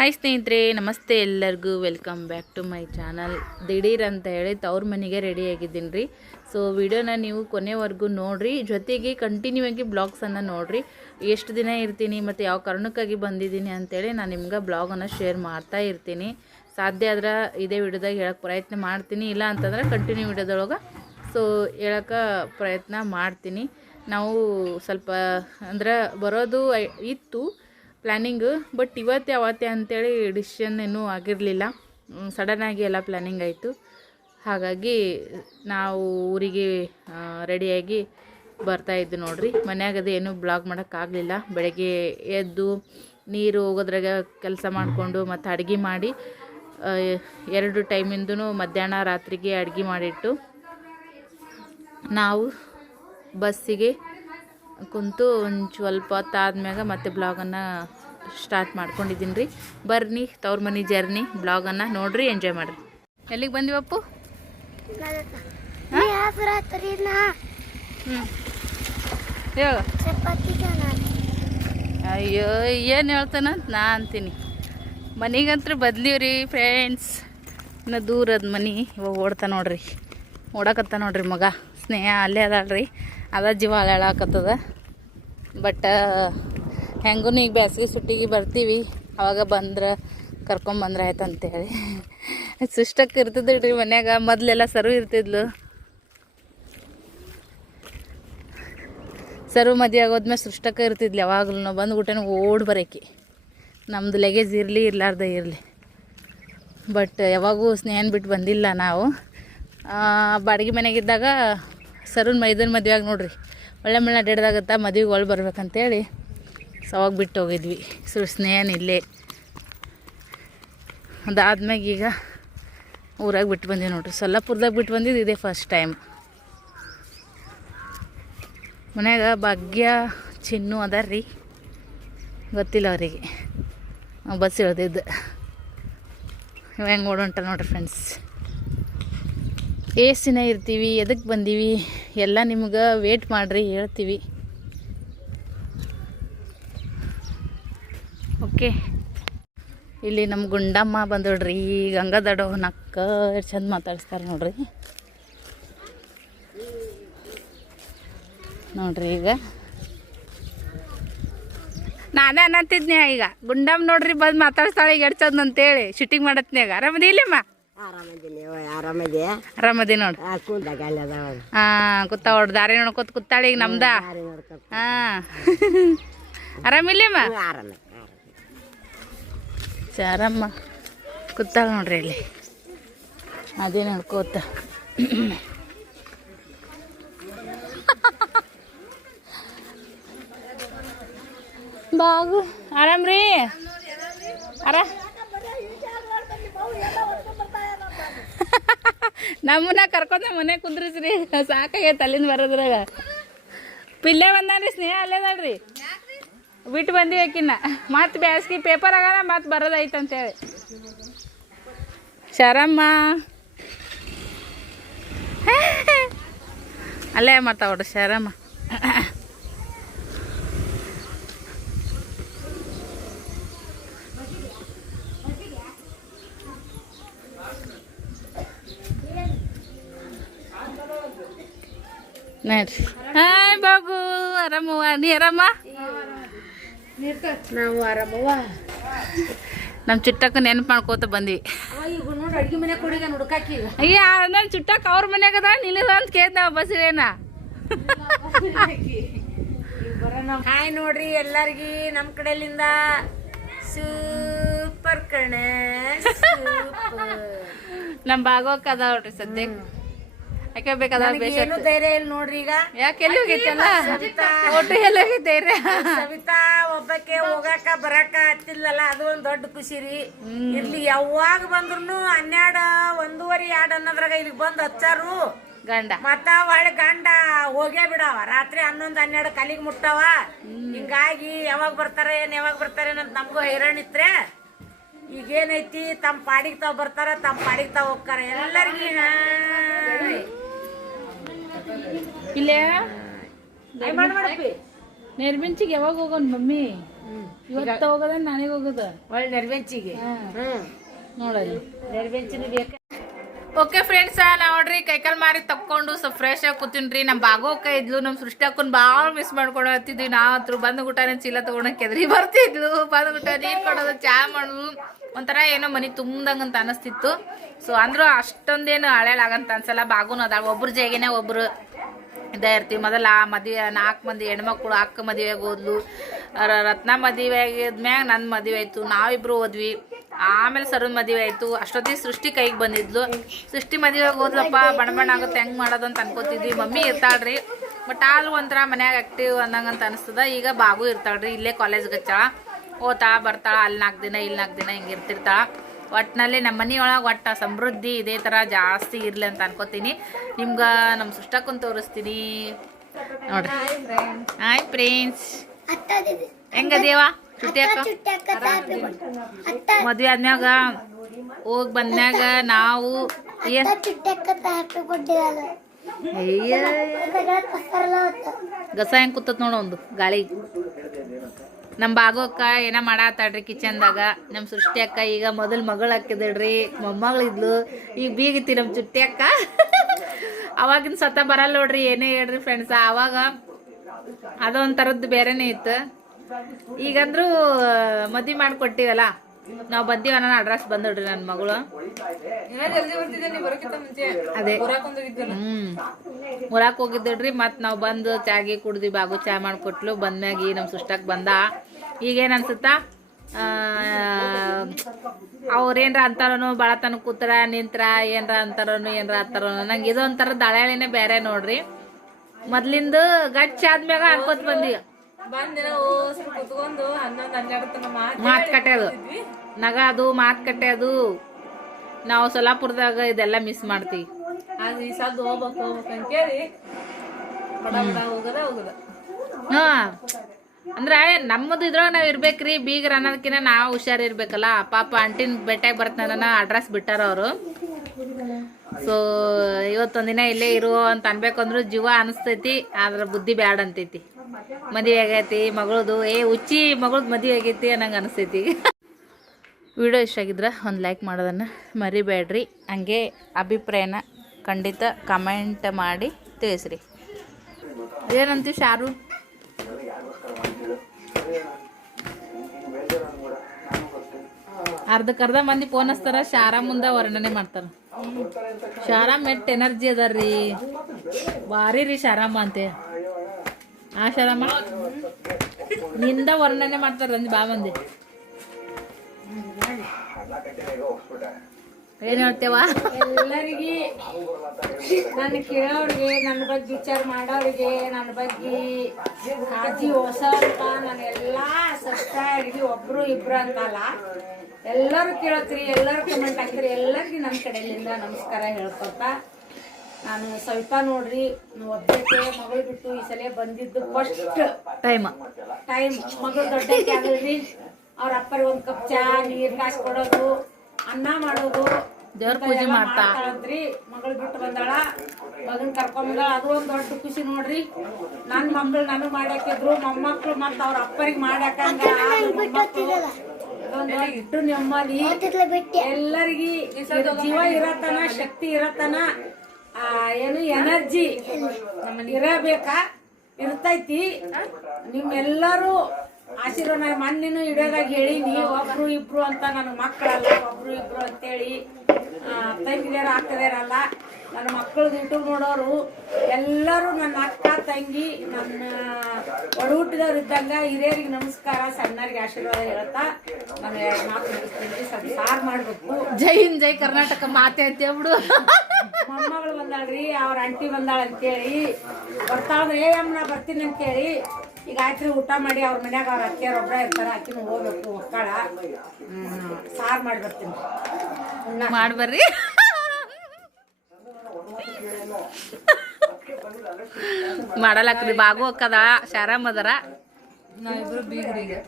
Hi ಸ್ನೇಹಿತರೆ, ನಮಸ್ತೆ ಎಲ್ಲರಿಗೂ. Welcome back to my channel. ದಿಢೀರ್ ಅಂತ ಹೇಳಿ ತವ್ರ ಮನೆಗೆ ರೆಡಿ ಆಗಿದ್ದೀನಿ ರೀ. ಸೊ ವಿಡಿಯೋನ ನೀವು ಕೊನೆವರೆಗೂ ನೋಡಿರಿ, ಜೊತೆಗೆ ಕಂಟಿನ್ಯೂ ಆಗಿ ಬ್ಲಾಗ್ಸನ್ನು ನೋಡಿರಿ. ಎಷ್ಟು ದಿನ ಇರ್ತೀನಿ ಮತ್ತು ಯಾವ ಕಾರಣಕ್ಕಾಗಿ ಬಂದಿದ್ದೀನಿ ಅಂತೇಳಿ ನಾನು ನಿಮ್ಗೆ ಬ್ಲಾಗನ್ನು ಶೇರ್ ಮಾಡ್ತಾ ಇರ್ತೀನಿ. ಸಾಧ್ಯ ಆದ್ರೆ ಇದೇ ವಿಡಿಯೋದಾಗ ಹೇಳೋಕ್ಕೆ ಪ್ರಯತ್ನ ಮಾಡ್ತೀನಿ, ಇಲ್ಲ ಅಂತಂದ್ರೆ ಕಂಟಿನ್ಯೂ ವಿಡಿಯೋದೊಳಗೆ ಸೊ ಹೇಳೋಕ್ಕೆ ಪ್ರಯತ್ನ ಮಾಡ್ತೀನಿ. ನಾವು ಸ್ವಲ್ಪ ಅಂದ್ರೆ ಬರೋದು ಇತ್ತು ಪ್ಲ್ಯಾನಿಂಗು, ಬಟ್ ಅವತ್ತೇ ಅಂಥೇಳಿ ಡಿಸಿಷನ್ ಏನೂ ಆಗಿರಲಿಲ್ಲ. ಸಡನ್ನಾಗಿ ಎಲ್ಲ ಪ್ಲ್ಯಾನಿಂಗ್ ಆಯಿತು. ಹಾಗಾಗಿ ನಾವು ಊರಿಗೆ ರೆಡಿಯಾಗಿ ಬರ್ತಾಯಿದ್ದು ನೋಡಿರಿ. ಮನ್ಯಾಗದು ಏನೂ ಬ್ಲಾಗ್ ಮಾಡೋಕ್ಕಾಗಲಿಲ್ಲ. ಬೆಳಗ್ಗೆ ಎದ್ದು ನೀರು ಹೋಗೋದ್ರಾಗ ಕೆಲಸ ಮಾಡಿಕೊಂಡು ಮತ್ತು ಅಡುಗೆ ಮಾಡಿ 2 ಟೈಮಿಂದೂ ಮಧ್ಯಾಹ್ನ ರಾತ್ರಿಗೆ ಅಡುಗೆ ಮಾಡಿಟ್ಟು ನಾವು ಬಸ್ಸಿಗೆ ಕುಂತು ಒಂದು ಸ್ವಲ್ಪ ಹೊತ್ತಾದ್ಮ್ಯಾಗ ಮತ್ತೆ ಬ್ಲಾಗನ್ನು ಸ್ಟಾರ್ಟ್ ಮಾಡ್ಕೊಂಡಿದ್ದೀನಿ ರೀ. ಬರ್ರಿ ತವ್ರ ಮನೆ ಜರ್ನಿ ಬ್ಲಾಗನ್ನು ನೋಡ್ರಿ, ಎಂಜಾಯ್ ಮಾಡಿರಿ. ಎಲ್ಲಿಗೆ ಬಂದಿವಪ್ಪು? ಅಯ್ಯೋ ಏನು ಹೇಳ್ತಾನಂತ ನಾ ಅಂತೀನಿ. ಮನೆಗಂತೂ ಬದ್ಲೀವ್ರಿ ಫ್ರೆಂಡ್ಸ್. ಇನ್ನು ದೂರದ ಮನೆ ಇವಾಗ ಓಡ್ತಾ ನೋಡ್ರಿ, ಓಡಾಕತ್ತ ನೋಡ್ರಿ ಮಗ ಸ್ನೇಹ. ಅಲ್ಲೇ ಅದಾಳ್ರಿ, ಅದ ಜೀವ ಹಾಳಾಕತ್ತದ. ಬಟ್ ಹೆಂಗೂ ಈಗ ಬೇಸಿಗೆ ಸುಟ್ಟಿಗೆ ಬರ್ತೀವಿ, ಅವಾಗ ಬಂದ್ರೆ ಕರ್ಕೊಂಬಂದ್ರೆ ಆಯ್ತು ಅಂತೇಳಿ. ಸುಷ್ಟಕ್ಕೆ ಇರ್ತಿದ್ರಿ ಮನ್ಯಾಗ. ಮೊದಲೆಲ್ಲ ಸರು ಇರ್ತಿದ್ಲು. ಸರು ಮದುವೆ ಆಗೋದ್ಮೇಲೆ ಸೃಷ್ಟಕ್ಕೆ ಇರ್ತಿದ್ಲು. ಯಾವಾಗಲೂ ಬಂದುಬಿಟ್ಟೆ ಓಡಿ ಬರೋಕೆ, ನಮ್ಮದು ಲಗೇಜ್ ಇರಲಿ ಇರಲಾರ್ದೆ ಇರಲಿ. ಬಟ್ ಯಾವಾಗೂ ಸ್ನೇಹನ ಬಿಟ್ಟು ಬಂದಿಲ್ಲ ನಾವು. ಬಾಡಿಗೆ ಮನೆಗಿದ್ದಾಗ ಸರುನ್ ಮೈದನ್ ಮದುವೆಯಾಗಿ ನೋಡ್ರಿ, ಒಳ್ಳೆ ಮಳೆ ಅಡ್ಡಾಡ್ದಾಗತ್ತ ಮದುವೆಗೆ ಒಳ್ಳೆ ಬರ್ಬೇಕಂತೇಳಿ ಸವಾಗ ಬಿಟ್ಟು ಹೋಗಿದ್ವಿ. ಸ್ನೇಹನ ಇಲ್ಲೇ. ಅದಾದ್ಮ್ಯಾಗ ಈಗ ಊರಾಗ ಬಿಟ್ಟು ಬಂದೀವಿ ನೋಡ್ರಿ. ಸೊಲ್ಲಾಪುರದಾಗ ಬಿಟ್ಟು ಬಂದಿದ್ದು ಇದೇ ಫಸ್ಟ್ ಟೈಮ್. ಮನ್ಯಾಗ ಭಾಗ್ಯ ಚಿನ್ನು ಅದಾರ್ರಿ, ಗೊತ್ತಿಲ್ಲ ಅವರಿಗೆ. ಬಸ್ ಇಳ್ದಿದ್ದು ಇವ ಹೆಂಗೆ ಓಡೋಂಟ ನೋಡ್ರಿ ಫ್ರೆಂಡ್ಸ್. ದಿನ ಇರ್ತೀವಿ, ಎದಕ್ಕೆ ಬಂದೀವಿ ಎಲ್ಲ ನಿಮ್ಗೆ ವೇಟ್ ಮಾಡಿರಿ, ಹೇಳ್ತೀವಿ. ಓಕೆ, ಇಲ್ಲಿ ನಮ್ಮ ಗುಂಡಮ್ಮ ಬಂದೋಡ್ರಿ. ಗಂಗಾದಡ ನಕ್ಕ ಎಷ್ಟು ಚಂದ ಮಾತಾಡಿಸ್ತಾರೆ ನೋಡ್ರಿ. ನೋಡ್ರಿ ಈಗ ನಾನೇ ಅನ್ನತ್ತಿದ್ನೆ, ಈಗ ಗುಂಡಮ್ಮ ನೋಡ್ರಿ ಬಂದು ಮಾತಾಡಿಸ್ತಾಳೆ ಈಗ ಎಷ್ಟು ಚಂದ ಅಂತೇಳಿ ಶೂಟಿಂಗ್ ಮಾಡತ್ನ್ಯಾಗ. ಆರಾಮದಿ ಇಲ್ಲಮ್ಮ? ಆರಾಮದಿ ನೋಡ್ರಿ. ಕೂತಾವ ದಾರಿ ನೋಡ್ಕೊತ ಕೂತಾಳೆ ಈಗ ನಮ್ದ. ಆರಾಮಿಲ್ಲಮ್ಮ? ಚಾರಮ್ಮ ಕೂತಾಳ ನೋಡ್ರಿ ಇಲ್ಲಿ, ಅದೇ ನೋಡ್ಕೋತ. ಬಾಗು ಆರಾಮ್ರಿ? ನಮ್ಮನ್ನ ಕರ್ಕೊಂಡ ಮನೆ ಕುಂದ್ರಿಸ್ರಿ, ಸಾಕಾಗೈತೆ ಅಲ್ಲಿಂದ ಬರೋದ್ರಾಗ. ಪಿಲ್ಲೆ ಬಂದಾನ್ರಿ, ಸ್ನೇಹ ಅಲ್ಲೇದಾಳ್ರಿ. ಬಿಟ್ಟು ಬಂದಿವಿ ಆಕಿನ್ನ. ಮತ್ತೆ ಬ್ಯಾಸ್ಗಿ ಪೇಪರ್ ಆಗಾನ ಮತ್ತೆ ಬರೋದೈತಂತೇಳಿ. ಶರಮ್ಮ ಅಲ್ಲೇ ಮಾಡ್ತಾವ ನೋಡ್ರಿ ಶರಮ್ಮ. ನೋಡ್ರಿ. ಹಾಯ್ ಬಾಬು, ಆರಾಮವ್ವ? ನೀ ಆರಾಮ? ನಾವು ಆರಾಮವ್ವ. ನಮ್ಮ ಚುಟ್ಟಕ್ಕ ನೆನಪು ಮಾಡ್ಕೋತ ಬಂದ್ವಿ. ಅಯ್ಯ ನನ್ನ ಚುಟ್ಟಕ್ಕ ಅವ್ರ ಮನ್ಯಾಗದ ನಿಲ್ಲದ ಅಂತ ಕೇಳ್ದ ಬಸ್ ಏನ. ಹಾಯ್ ನೋಡ್ರಿ ಎಲ್ಲರಿಗಿ ನಮ್ಮ ಕಡೆಲಿಂದ. ಸೂಪರ್ ಕಣೆ, ನಮ್ಮ ಭಾಗವಕ್ಕ ಅದ ನೋಡ್ರಿ ಸದ್ಯಕ್ಕೆ. ಯಾಕೆ ಬೇಕಾದ್ರೆ ಏನು ಧೈರ್ಯ ಇಲ್ಲ ನೋಡ್ರಿ ಈಗ. ಯಾಕೆ ಎಲ್ಲಿ ಹೋಗೈತಲ್ಲ ಒಟ್ಟು ಎಲ್ಲಿ ಹೋಗೈತೆ ಧೈರ್ಯ? ಸವಿತಾ ಒಬ್ಬಕ್ಕೆ ಹೋಗಾಕ ಬರಾಕ ಹತ್ತಿಲ್ಲಲ್ಲ, ಅದು ಒಂದ್ ದೊಡ್ಡ ಖುಷಿ ರೀ. ಇಲ್ಲಿ ಯಾವಾಗ ಬಂದ್ರು 12, 1:30, 2 ಅನ್ನೋದ್ರಾಗ ಇಲ್ಲಿಗೆ ಬಂದು ಹಚ್ಚಾರು ಗಂಡ. ಮತ್ತ ಒಳ್ಳೆ ಗಂಡ ಹೋಗೇ ಬಿಡವ. ರಾತ್ರಿ 11, 12 ಕಲಿಗೆ ಮುಟ್ಟವ. ಹಿಂಗಾಗಿ ಯಾವಾಗ ಬರ್ತಾರೆ ಅಂತ ನಮಗೂ ಹೈರಾಣಿತ್ರೆ. ಈಗೇನೈತಿ, ತಮ್ಮ ಪಾಡಿಗೆ ತಾವ್ ಬರ್ತಾರ, ತಮ್ಮ ಪಾಡಿಗೆ ತಾವ್ ಹೋಗ್ತಾರ. ಎಲ್ಲರಿಗೂ ಇಲ್ಲೇ ನಿರ್ಮಿಂಚಿಗೆ ಯಾವಾಗ ಹೋಗೋಣ ಮಮ್ಮಿ? ಇವತ್ತು ಹೋಗೋದ ನನಗೆ ಹೋಗೋದ ಒಳ್ಳೆ ನೆರವೆಂಚಿಗೆ ನೋಡಲ್ಲಿ ನೆರವೆಂಚಿನ ಬೇಕು. ಓಕೆ ಫ್ರೆಂಡ್ಸ್ ನೋಡ್ರಿ ಕೈಕಾಲ್ ಮಾರಿ ತಕ್ಕೊಂಡು ಸ್ವಲ್ಪ ಫ್ರೆಶ್ ಆಗಿ ಕೂತೀನ್ರಿ. ನಮ್ಮ ಬಾಗೋಕ ಇದ್ಲು, ನಮ್ಮ ಸೃಷ್ಟಿ ಹಾಕೊಂಡು ಭಾಳ ಮಿಸ್ ಮಾಡ್ಕೊಂಡು ಹತ್ತಿದ್ವಿ. ನಾ ಹತ್ರ ಬಂದು ಊಟನ ಚೀಲ ತಗೊಂಡಕ್ಕೆ ಎದ್ರಿ ಬರ್ತಿದ್ಲು. ಬಂದು ಊಟ ನೀರು ಕೊಡೋದು, ಚಾ ಮಾಡೋದು, ಒಂಥರ ಏನೋ ಮನೆ ತುಂಬ್ದಂಗಂತ ಅನಿಸ್ತಿತ್ತು. ಸೊ ಅಂದ್ರೂ ಅಷ್ಟೊಂದೇನು ಹಳೇಳಾಗಂತ ಅನ್ಸಲ್ಲ. ಬಾಗುನು ಅದ ಒಬ್ರು ಜೇಗಿನೇ ಒಬ್ರು ಇದೇ ಇರ್ತೀವಿ. ಮೊದಲ ಮದುವೆ 4 ಮಂದಿ ಹೆಣ್ಮಕ್ಳು ಅಕ್ಕ ಮದುವೆಗೆ ಹೋದ್ಲು, ರತ್ನ ಮದುವೆ ಆಗಿದ್ಮ್ಯಾಗ ನನ್ನ ಮದುವೆ ಆಯಿತು, ನಾವಿಬ್ರು ಹೋದ್ವಿ. ಆಮೇಲೆ ಸರ್ವನ್ ಮದುವೆ ಆಯಿತು. ಅಷ್ಟೊತ್ತಿಗೆ ಸೃಷ್ಟಿ ಕೈಗೆ ಬಂದಿದ್ಲು. ಸೃಷ್ಟಿ ಮದುವೆಗೆ ಹೋದ್ಲಪ್ಪ, ಬಣ್ಣ ಆಗುತ್ತೆ ಹೆಂಗೆ ಮಾಡೋದು ಅಂತ ಅನ್ಕೋತಿದ್ವಿ. ಮಮ್ಮಿ ಇರ್ತಾಳ್ರಿ, ಬಟ್ ಆದ್ರೂ ಒಂಥರ ಮನ್ಯಾಗ ಆ್ಯಕ್ಟಿವ್ ಅಂದಂಗಂತ ಅನಿಸ್ತದ. ಈಗ ಬಾಗು ಇರ್ತಾಳ್ರಿ, ಇಲ್ಲೇ ಕಾಲೇಜ್ಗೆ ಹಚ್ಚಾಳ, ಓದ್ತಾಳ ಬರ್ತಾಳ, ಅಲ್ಲಿ 4 ದಿನ ಇಲ್ಲಿ 4 ದಿನ ಹಿಂಗೆ ಇರ್ತಿರ್ತಾಳ. ಒಟ್ಟಿನಲ್ಲಿ ನಮ್ಮ ಮನೆಯೊಳಗೆ ಒಟ್ಟು ಸಮೃದ್ಧಿ ಇದೇ ಥರ ಜಾಸ್ತಿ ಇರಲಿ ಅಂತ ಅನ್ಕೋತೀನಿ. ನಿಮ್ಗೆ ನಮ್ಮ ಸೃಷ್ಟಕ್ಕನ್ನು ತೋರಿಸ್ತೀನಿ ನೋಡ್ರಿ. ಹಾಯ್ ಫ್ರೆಂಡ್ಸ್, ಹೆಂಗದೇವ ಚುಟ್ಟಿ ಅಕ್ಕ? ಮದ್ವೆ ಆದ್ಮ್ಯಾಗ ಹೋಗಿ ಬಂದ್ಮ್ಯಾಗ ನಾವು ಗಸ ಹೆಂಗ್ ಕೂತತ್ ನೋಡ ಒಂದು ಗಾಳಿ. ನಮ್ಮ ಬಾಗು ಅಕ್ಕ ಏನ ಮಾಡಾತಾಳ್ರಿ ಕಿಚನ್ದಾಗ. ನಮ್ಮ ಸೃಷ್ಟಿ ಅಕ್ಕ ಈಗ ಮೊದಲು ಮಗಳು ಹಾಕಿದಳ್ರಿ, ಮೊಮ್ಮಗಳಿದ್ಲು, ಈಗ ಬೀಗಿತಿ ನಮ್ಮ ಚುಟ್ಟಿ ಅಕ್ಕ. ಅವಾಗಿನ ಸತ ಬರಲ್ಲ ನೋಡ್ರಿ, ಏನೇ ಹೇಳ್ರಿ ಫ್ರೆಂಡ್ಸ್. ಆವಾಗ ಅದೊಂಥರದ್ದು ಬೇರೆನೇ ಇತ್ತು. ಈಗಂದ್ರೂ ಮದ್ವೆ ಮಾಡಿಕೊಟ್ಟಿವಲ್ಲ, ನಾವು ಬಂದೀವ ಅನ್ನೋ ಅಡ್ರೆಸ್ ಬಂದೋಡ್ರಿ ನನ್ನ ಮಗಳು. ಅದೇ ಊರಾಕ್ ಹೋಗಿದ್ದಳ್ರಿ. ಮತ್ತು ನಾವು ಬಂದು ಚಾಗಿ ಕುಡ್ದು ಬಾಗು ಚಾ ಮಾಡಿಕೊಟ್ಲು. ಬಂದ್ಮ್ಯಾಗ ಈ ನಮ್ಮ ಸುಷ್ಟಕ್ಕೆ ಬಂದ. ಈಗೇನು ಅನ್ಸುತ್ತಾ, ಅವ್ರೇನ್ರ ಅಂತಾರನು ಭಾಳ ಕೂತರ ನಿಂತ್ರ ಏನ್ರ ಅಂತಾರನು ಏನ್ರ ಅಂತಾರನು. ನಂಗೆ ಇದೊಂಥರ ದಳಾಳಿನೇ ಬೇರೆ ನೋಡ್ರಿ. ಮೊದ್ಲಿಂದ ಗಚ್ಚ ಆದ್ಮ್ಯಾಗ ಅನ್ಕೋತ ಬಂದಿ ಮಾತ್ ಕಟ್ಟೆದು ನಗ ಅದು ಮಾತ್ ಕಟ್ಟೆದು. ನಾವು ಸೊಲ್ಲಾಪುರದಾಗ ಇದೆಲ್ಲ ಮಿಸ್ ಮಾಡ್ತೀವಿ. ಹಾ ಅಂದ್ರೆ ನಮ್ಮದು ಇದ್ರೊಳಗೆ ನಾವು ಇರ್ಬೇಕ್ರಿ. ಬೀಗ್ರ ಅನ್ನೋದಕ್ಕಿಂತ ನಾವು ಹುಷಾರಿರ್ಬೇಕಲ್ಲ. ಪಾಪ ಆಂಟಿನ ಭೇಟಿಯಾಗಿ ಬರ್ತಾನ ಅಡ್ರೆಸ್ ಬಿಟ್ಟಾರ ಅವರು. ಸೊ ಇವತ್ತೊಂದಿನ ಇಲ್ಲೇ ಇರು ಅಂತ ಅನ್ಬೇಕಂದ್ರು ಜೀವ ಅನಿಸ್ತೈತಿ, ಆದ್ರೆ ಬುದ್ಧಿ ಬ್ಯಾಡ ಅಂತೈತಿ. ಮದುವೆ ಆಗೈತಿ ಮಗಳದು, ಹುಚ್ಚಿ ಮಗಳದ್ದು ಮದುವೆ ಆಗೈತಿ ಅನ್ನಂಗೆ ಅನಿಸ್ತೈತಿ. ವಿಡಿಯೋ ಇಷ್ಟ ಆಗಿದ್ರೆ ಒಂದು ಲೈಕ್ ಮಾಡೋದನ್ನು ಮರಿಬೇಡ್ರಿ. ಹಂಗೆ ಅಭಿಪ್ರಾಯನ ಖಂಡಿತ ಕಮೆಂಟ್ ಮಾಡಿ ತಿಳಿಸ್ರಿ. ಏನಂತೀವಿ ಶಾರು? ಅರ್ಧಕ್ಕರ್ಧ ಮಂದಿ ಫೋನ್ ಹಚ್ತಾರ, ಶಾರಾ ಮುಂದೆ ವರ್ಣನೆ ಮಾಡ್ತಾರ. ಶಾರಾಮ್ ಎಟ್ ಎನರ್ಜಿ ಅದಾರ್ರಿ, ಭಾರಿ ರೀ ಶಾರಮ್ಮ ಅಂತೆ. ಆ ಶಾರಮ್ಮ ನಿಂದ ವರ್ಣನೆ ಮಾಡ್ತಾರ ಅಂದಿ ಬಾ ಮಂದಿ. ಏನ್ ಹೇಳ್ತೇವ? ಎಲ್ಲರಿಗೆ ನನ್ನ ಕೇಳೋರಿಗೆ, ನನ್ನ ಬಗ್ಗೆ ವಿಚಾರ ಮಾಡೋರಿಗೆ, ನನ್ನ ಬಗ್ಗೆ ಕಾಳಜಿ ಹೊಸಪ್ಪ, ನಾನು ಎಲ್ಲಾ ಸಬ್ಸ್ಕ್ರೈಬರ್ಗೆ ಒಬ್ರು ಇಬ್ರು ಅಂತಲ್ಲ, ಎಲ್ಲರೂ ಕೇಳತ್ರಿ, ಎಲ್ಲರೂ ಕಮೆಂಟ್ ಹಾಕ್ತೀರಿ. ಎಲ್ಲರಿಗೂ ನನ್ನ ಕಡೆಯಿಂದ ನಮಸ್ಕಾರ ಹೇಳ್ಕೊತ, ನಾನು ಸವಿತಾ ನೋಡ್ರಿ ಒಬ್ಬಕ್ಕೆ ಮಗಳು ಬಿಟ್ಟು ಈ ಸಲ ಬಂದಿದ್ದು ಫಸ್ಟ್ ಟೈಮ್ ಮಗಳು ದೊಡ್ಡಕ್ಕೆ ಆಗಲ್ರಿ. ಅವ್ರ ಅಪ್ಪರಿಗೆ ಒಂದು ಕಪ್ ಚಾ ನೀರು ಕಾಸು ಕೊಡೋದು, ಅನ್ನ ಮಾಡೋದು, ದೇವ್ರ ಪೂಜೆ ಮಾಡ್ತಾಳಂತ್ರಿ. ಮಗಳು ಬಿಟ್ಟು ಬಂದಾಳ, ಮಗನ್ ಕರ್ಕೊಂಡ್ ಬಂದಾಳ. ಅದು ಒಂದು ದೊಡ್ಡ ಖುಷಿ ನೋಡ್ರಿ. ನನ್ನ ಮಕ್ಕಳು ನನಗ್ ಮಾಡ್ಯಾಕಿದ್ರು, ಮೊಮ್ಮಕ್ಳು ಮತ್ತ ಅವ್ರ ಅಪ್ಪರಿಗೆ ಮಾಡ್ಯಾಕಂಗ ಇಟ್ಟು ನೆಮ್ಮದಿ. ಎಲ್ಲರಿಗಿ ಜೀವ ಇರತನ, ಶಕ್ತಿ ಇರತನ, ಏನು ಎನರ್ಜಿ ಇರಬೇಕಾ ಇರ್ತೈತಿ. ನಿಮ್ಮೆಲ್ಲರೂ ಆಶೀರ್ವಾದ ಮೊನ್ನೆನು ಹಿಡಿಯೋದಾಗ ಹೇಳಿನಿ, ಒಬ್ರು ಇಬ್ರು ಅಂತ ನನ್ನ ಮಕ್ಕಳಲ್ಲ, ಒಬ್ರು ಇಬ್ರು ಅಂತೇಳಿ ತಂಗಿದಾರ ಅಕ್ಕದಾರಲ್ಲ. ನನ್ನ ಮಕ್ಕಳದ್ದು ಯೂಟ್ಯೂಬ್ ನೋಡೋರು ಎಲ್ಲರೂ ನನ್ನ ಅಕ್ಕ ತಂಗಿ, ನನ್ನ ಒಡಹುಟ್ಟಿದವ್ರು ಇದ್ದಂಗ. ಹಿರಿಯರಿಗೆ ನಮಸ್ಕಾರ, ಸಣ್ಣರಿಗೆ ಆಶೀರ್ವಾದ ಹೇಳ್ತಾ ನಾನು 2 ಮಾತು ಮುಗಿಸ್ತೀನಿ. ಸ್ವಲ್ಪ ಸಾರು ಮಾಡ್ಬೇಕು. ಜೈ ಹಿಂದ್ ಜೈ ಕರ್ನಾಟಕ ಮಾತೆ ಅಂತ ಹೇಳ್ಬಿಡು. ಮೊಮ್ಮಗಳು ಬಂದಾಳ್ರಿ, ಅವ್ರ ಆಂಟಿ ಬಂದಾಳ ಅಂತೇಳಿ ಬರ್ತಾಳ್ರಿ. ನಾ ಬರ್ತೀನಿ ಅಂತೇಳಿ ಈಗ ಆಯ್ತ್ರಿ. ಊಟ ಮಾಡಿ ಅವ್ರ ಮನ್ಯಾಗ ಅವ್ರ ಅತ್ತಿಯವ್ರ ಒಬ್ಬರ ಇರ್ತಾರ, ಆಕಿನ ಹೋಗ್ಬೇಕು ಮಕ್ಕಳ. ಸಾರು ಮಾಡಿ ಬರ್ತೀನಿ, ಮಾಡ್ಬರ್ರಿ. ಮಾಡಲಕ್ರಿ. ಬಾಗು ಅಕ್ಕದ, ಶಾರಮ್ಮ ಅದರ, ನಾವಿಬ್ರು ಬೀಗ್ರಿಗೆ.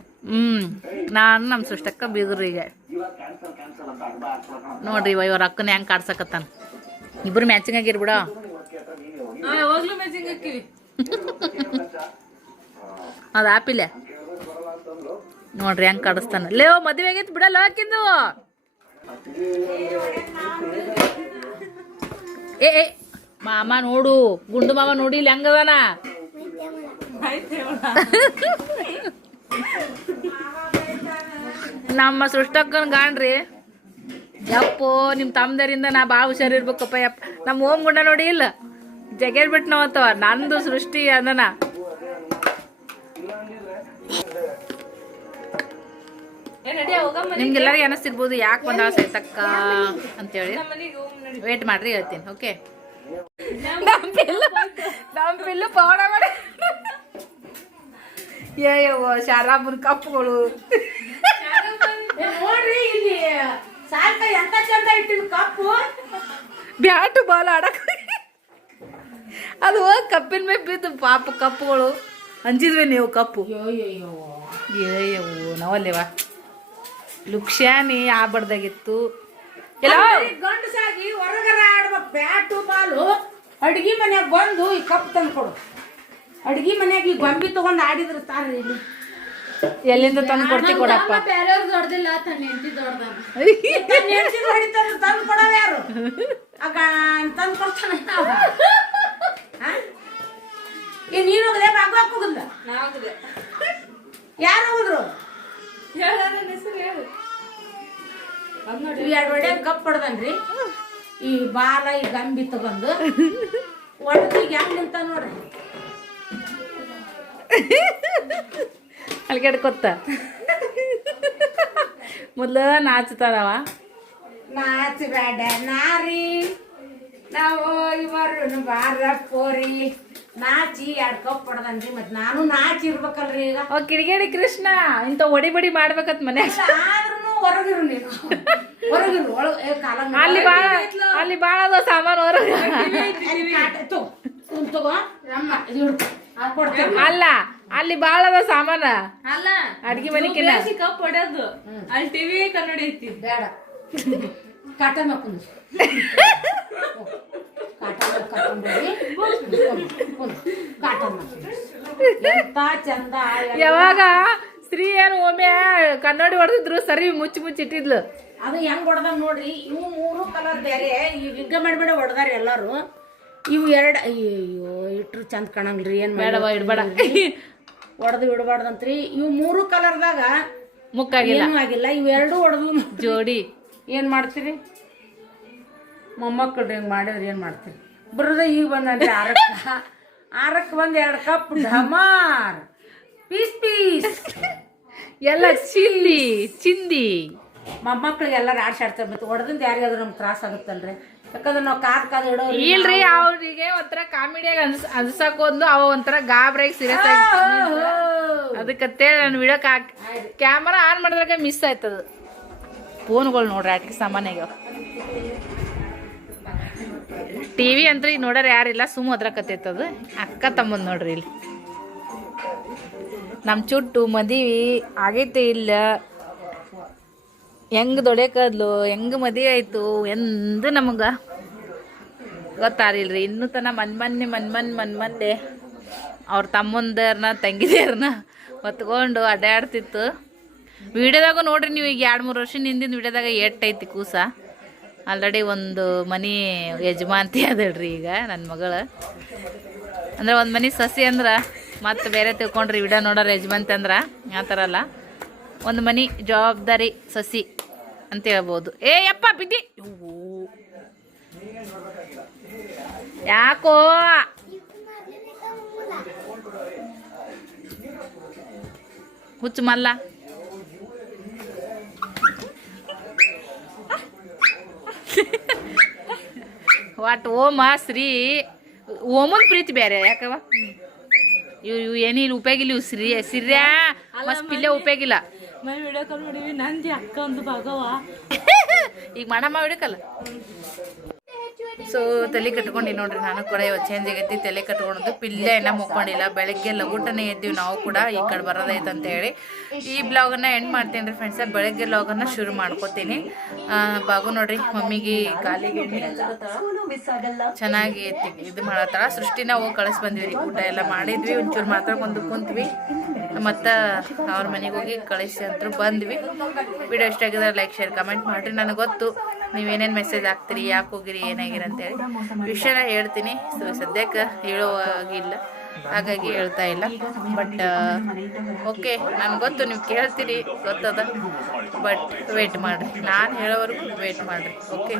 ನಾನು ನಮ್ಮ ಸೃಷ್ಟಕ್ಕ ಬೀಗ್ರಿಗೆ ನೋಡ್ರಿ. ಇವ್ರ ಅಕ್ಕನ ಹೆಂಗ್ ಕಾಡ್ಸಕತ್ತಾನ. ಇಬ್ರು ಮ್ಯಾಚಿಂಗ್ ಆಗಿರ್ಬಿಡ. ಯಾವಾಗ್ಲೂ ಮ್ಯಾಚಿಂಗ್ ಹಾಕಿವಿ. ಅದು ಆಪಿಲ್ಲ. ನೋಡ್ರಿ ಹೆಂಗ್ ಕಡಿಸ್ತಾನ ಲೇವ್ ಮದ್ವೆ ಆಗೈತಿ ಬಿಡಲ್ಲ ಹಾಕಿದ್ದು ಏ ಮಾಮ ನೋಡು ಗುಂಡು ಮಾಮ ನೋಡಿ ಇಲ್ಲಿ ಹೆಂಗದಾನ ನಮ್ಮ ಸೃಷ್ಟಕ್ಕನ್ ಗಾಣ್ರಿ ಯಪ್ಪೋ ನಿಮ್ಮ ತಮ್ಮದರಿಂದ ನಾ ಭಾಳ ಹುಷಾರಿರ್ಬೇಕಪ್ಪ ಯಪ್ಪ ನಮ್ಮ ಓಮ್ ಗುಂಡ ನೋಡಿ ಇಲ್ಲ ಜಗೇಡ್ ಬಿಟ್ಟು ನಾವತ್ತವ ನಂದು ಸೃಷ್ಟಿ ಅದನ ನಿಮ್ಗೆಲ್ಲರಿಗೂ ಅನಿಸ್ತಿರ್ಬೋದು ಯಾಕೆ ಬಂದಾಳ ಸೈತಕ್ಕ ಅಂತೇಳಿ ವೇಟ್ ಮಾಡ್ರಿ ಹೇಳ್ತೀನಿ ಓಕೆ ನಮ್ಮ ಪಿಲ್ಲು ಪೌಡ ಮಾಡಿ ಏಯವ್ವ ಶಾರಾಬನ್ ಕಪ್ಪುಗಳು ನೋಡ್ರಿ ಇಲ್ಲಿ ಸಾಲ್ಕ ಎಂತ ಚಂದ ಇಟ್ಟಿದ್ ಕಪ್ಪು ಬ್ಯಾಟು ಬಾಲ್ ಆಡಕ್ ಅದು ಕಪ್ಪಿನ ಮೇಲೆ ಬಿದ್ದು ಪಾಪ ಕಪ್ಪುಗಳು ಅಂಜಿದ್ವಿ ನೀವು ಕಪ್ಪು ಏಯವ್ವ ನಾವಲ್ಲೇವಾ ಲುಕ್ಷಾನಿ ಆಗ್ಬಾರ್ದಾಗಿತ್ತು ಎಲ್ಲ ಗಂಡಸಾಗಿ ಹೊರಗರ ಆಡುವ ಬ್ಯಾಟು ಬಾಲು ಅಡ್ಗಿ ಮನ್ಯಾಗ ಬಂದು ಈ ಕಪ್ ತಂದು ಕೊಡು ಅಡ್ಗಿ ಮನ್ಯಾಗ ಈ ಗೊಂಬಿ ತಗೊಂಡ್ ಆಡಿದ್ರು ತಾರ್ರಿ ಇಲ್ಲಿ ಎಲ್ಲಿಂದ ತಂದು ಕೊಡ್ತಿ ಕೊಡಪ್ಪ ತಂದು ಕೊಡವ ಯಾರು ಆಗ ತಂದು ಕೊಡ್ತಾನ ಈ ನೀನು ಹೋಗದೆ ಬಾಗು ಹಾಕೋದಿಲ್ಲ ಯಾರು ಹೋದ್ರು ಎರಡು ಒಡೆ ಕಪ್ ಹೊಡ್ದನ್ರಿ ಈ ಬಾಲ ಈ ಗಂಬಿ ತಗೊಂಡು ಒಡದಿಗೆ ಹೆಂಗ್ ನಿಂತ ನೋಡ್ರಿ ಅಲ್ಗೆಡ್ಕೊತ್ತ ಮೊದ್ಲು ನಾಚ್ತಾರವ ನಾಚಿ ಬೇಡ ನಾರಿ ನಾವು ಇವರು ಬಾರ ಪೋರಿ ನಾಚಿ ಎರಡು ಕಪ್ ಹೊಡ್ದನ್ರಿ ಮತ್ ನಾನು ನಾಚಿ ಇರ್ಬೇಕಲ್ರಿ ಈಗ ಅವ ಕಿಡಿಗೇಡಿ ಕೃಷ್ಣ ಇಂಥ ಒಡಿ ಬಡಿ ಮಾಡ್ಬೇಕತ್ ಮನೆ ಆದ್ರೂ ಹೊರಗಿರು ನೀನು ಹೊರಗಿರು ಒಳಗೆ ಕಾಲ ಅಲ್ಲಿ ಬಾಳ ಅದ ಸಾಮಾನು ಹೊರಗ ತಗೋ ಅಮ್ಮ ಇದು ಕೊಡ್ತೇನೆ ಅಲ್ಲ ಅಲ್ಲಿ ಬಾಳ ಅದ ಸಾಮಾನ ಅಲ್ಲ ಅಡ್ಗಿ ಮನಿಕಿನ ಕಪ್ ಹೊಡೆಯೋದು ಅಲ್ಲಿ ಟಿವಿ ಕನ್ನಡಿ ಐತಿ ಬೇಡ ಕಾಟನ್ ಹಾಕೊಂಡು ಎಂತ ಚಂದ ಯಾವಾಗ ಸ್ತ್ರೀ ಏನು ಒಮ್ಮೆ ಕನ್ನಡಿ ಹೊಡೆದಿದ್ರು ಸರಿ ಮುಚ್ಚಿ ಮುಚ್ಚಿ ಇಟ್ಟಿದ್ಲು ಅದು ಹೆಂಗ್ ಹೊಡೆದ ನೋಡ್ರಿ ಇವು ಮೂರು ಕಲರ್ ಬೇರೆ ಈಗ ಹಿಂಗ ಮಾಡ್ಬೇಡ ಹೊಡೆದಾರ ಎಲ್ಲಾರು ಇವು ಎರಡು ಅಯ್ಯೋ ಇಟ್ರು ಚಂದ ಕಾಣಂಗಿಲ್ರಿ ಏನ್ ಬೇಡವ ಇಡ್ಬೇಡ ಹೊಡೆದು ಇಡಬಾರ್ದಂತ್ರಿ ಇವು ಮೂರು ಕಲರ್ದಾಗ ಮುಕ್ಕಾಗಿಲ್ಲ ಏನೂ ಆಗಿಲ್ಲ ಇವು ಎರಡು ಹೊಡೆದು ಜೋಡಿ ಏನ್ ಮಾಡ್ತೀರಿ ಮೊಮ್ಮಕ್ಕಳು ಹಿಂಗೆ ಮಾಡಿದ್ರೆ ಏನು ಮಾಡ್ತೀರಿ ಬರೋದ ಈಗ ಬಂದಂತೆ ಆರಕ್ಕೆ ಬಂದು 2 ಕಪ್ ಢಮಾರ್ ಪೀಸ್ ಪೀಸ್ ಎಲ್ಲ ಚಿಂದಿ ಮೊಮ್ಮಕ್ಳಿಗೆ ಎಲ್ಲರೂ ಆಡ್ಸಾಡ್ತಾರೆ ಮತ್ತೆ ಹೊಡೆದಿಂದ ಯಾರಿಗಾದ್ರೂ ನಮ್ಗೆ ತ್ರಾಸ ಆಗುತ್ತಲ್ರಿ ಯಾಕಂದ್ರೆ ನಾವು ಕಾದ್ ಇಡೋ ಇಲ್ರಿ ಅವ್ರಿಗೆ ಒಂಥರ ಕಾಮಿಡಿಯಾಗ ಅನ್ಸಕೋದ್ಲು ಅವ ಒಂಥರ ಗಾಬ್ರಾಗಿ ಸೀರಿಯಸ್ ಆಗಿ ಅದಕ್ಕತ್ತೇಳಿ ನಾನು ವಿಡಿಯೋಕ್ ಕ್ಯಾಮರಾ ಆನ್ ಮಾಡಿದಾಗ ಮಿಸ್ ಆಯ್ತದ ಫೋನ್ಗಳು ನೋಡ್ರಿ ಆಟಿಗೆ ಸಾಮಾನ್ಯಾಗ ಟಿವಿ ಅಂತ ಈಗ ನೋಡ್ಯಾರ ಯಾರಿಲ್ಲ ಸುಮ್ಮ ಅದ್ರಕತ್ತೈತದ ಅಕ್ಕ ತಮ್ಮಂದು ನೋಡ್ರಿ ಇಲ್ಲಿ ನಮ್ಮ ಚುಟ್ಟು ಮದುವೆ ಆಗೈತೆ ಇಲ್ಲ ಹೆಂಗೆ ದೊಡ್ಯಾಕದ್ಲು ಹೆಂಗೆ ಮದುವೆ ಆಯಿತು ಎಂದು ನಮಗೆ ಗೊತ್ತಾರಿಲ್ರಿ ಇನ್ನೂ ತನ ಮನ್ಮನ್ನೆ ಅವ್ರ ತಮ್ಮಂದರ್ನ ತಂಗಿದೇರ್ನ ಹೊತ್ಕೊಂಡು ಅಡ್ಡಾಡ್ತಿತ್ತು ವಿಡಿಯೋದಾಗ ನೋಡ್ರಿ ನೀವು ಈಗ 2-3 ವರ್ಷ ಹಿಂದಿನ ವಿಡಿಯೋದಾಗ ಐತಿ ಕೂಸ ಆಲ್ರೆಡಿ ಒಂದು ಮನೆ ಯಜಮಾಂತಿ ಅದಳ್ರಿ ಈಗ ನನ್ನ ಮಗಳು ಅಂದ್ರೆ ಒಂದು ಮನೆ ಸಸಿ ಅಂದ್ರೆ ಮತ್ತೆ ಬೇರೆ ತಿಳ್ಕೊಂಡ್ರಿ ವಿಡಿಯೋ ನೋಡೋರು ಯಜಮಾಂತಿ ಅಂದ್ರೆ ಆ ಥರ ಅಲ್ಲ ಒಂದು ಮನೆ ಜವಾಬ್ದಾರಿ ಸಸಿ ಅಂತ ಹೇಳ್ಬೋದು ಏ ಯಪ್ಪ ಬಿದ್ದಿ ಯಾಕೋ ಹುಚ್ಚು ಮಲ್ಲ ವಾಟ್ ಓಮ ಶ್ರೀ ಓಮನ್ ಪ್ರೀತಿ ಬೇರೆ ಯಾಕವ ಇವು ಏನಿಲ್ಲ ಉಪಯೋಗಿಲ್ಲ ಇವು ಸಿರ್ಯಾ ಮಸ್ತ್ ಪಿಲ್ಲೆ ಉಪಯೋಗಿಲ್ಲ ಮೈ ವಿಡಿಯೋ ಕಾಲ್ ಮಾಡಿವಿ ನಂದಿ ಅಕ್ಕ ಒಂದು ಭಾಗವ ಈಗ ಮಾಡಮ್ಮ ಹಿಡಕಲ್ಲ ಸೊ ತಲೆ ಕಟ್ಕೊಂಡು ನೋಡ್ರಿ, ನಾನು ಕೂಡ ಇವತ್ತು ಚೇಂಜ್ ಆಗೈತಿ. ತಲೆ ಕಟ್ಕೊಂಡು ಪಿಲ್ಲೆ ಏನೋ ಮುಕ್ಕೊಂಡಿಲ್ಲ. ಬೆಳಗ್ಗೆ ಲಗುಟನೆ ಎದ್ದೀವಿ ನಾವು ಕೂಡ, ಈ ಕಡೆ ಬರೋದೈತೆ ಅಂತ ಹೇಳಿ ಈ ಬ್ಲಾಗನ್ನು ಎಂಡ್ ಮಾಡ್ತೀನಿ ರೀ ಫ್ರೆಂಡ್ಸ. ಬೆಳಗ್ಗೆ ಬ್ಲಾಗನ್ನು ಶುರು ಮಾಡ್ಕೋತೀನಿ. ಬಾಗು ನೋಡ್ರಿ ಮಮ್ಮಿಗೆ ಕಾಲಿಗೆ ಚೆನ್ನಾಗಿ ಇದು ಮಾಡತ್ತಾಳ. ಸೃಷ್ಟಿನ ಹೋಗಿ ಕಳಿಸ್ ಬಂದ್ವಿ ರೀ. ಊಟ ಎಲ್ಲ ಮಾಡಿದ್ವಿ, ಒಂಚೂರು ಮಾತಾಡ್ಕೊಂಡು ಕುಂತ್ವಿ, ಮತ್ತು ಅವ್ರ ಮನೆಗೆ ಹೋಗಿ ಕಳಿಸಿ ಅಂತೂ ಬಂದ್ವಿ. ವಿಡಿಯೋ ಇಷ್ಟ ಆಗಿದ್ರೆ ಲೈಕ್ ಶೇರ್ ಕಮೆಂಟ್ ಮಾಡಿರಿ. ನನಗೆ ಗೊತ್ತು ನೀವೇನೇನು ಮೆಸೇಜ್ ಹಾಕ್ತೀರಿ, ಯಾಕೆ ಹೋಗಿರಿ, ಏನಾಗಿರಿ ಅಂತೇಳಿ ವಿಷಯನ ಹೇಳ್ತೀನಿ. ಸೊ ಸದ್ಯಕ್ಕೆ ಹೇಳುವಾಗಿಲ್ಲ, ಹಾಗಾಗಿ ಹೇಳ್ತಾ ಇಲ್ಲ. ಬಟ್ ಓಕೆ, ನನಗೆ ಗೊತ್ತು ನೀವು ಕೇಳ್ತೀರಿ, ಗೊತ್ತದ. ಬಟ್ ವೇಟ್ ಮಾಡಿರಿ, ನಾನು ಹೇಳೋವರೆಗೂ ವೇಟ್ ಮಾಡಿರಿ. ಓಕೆ.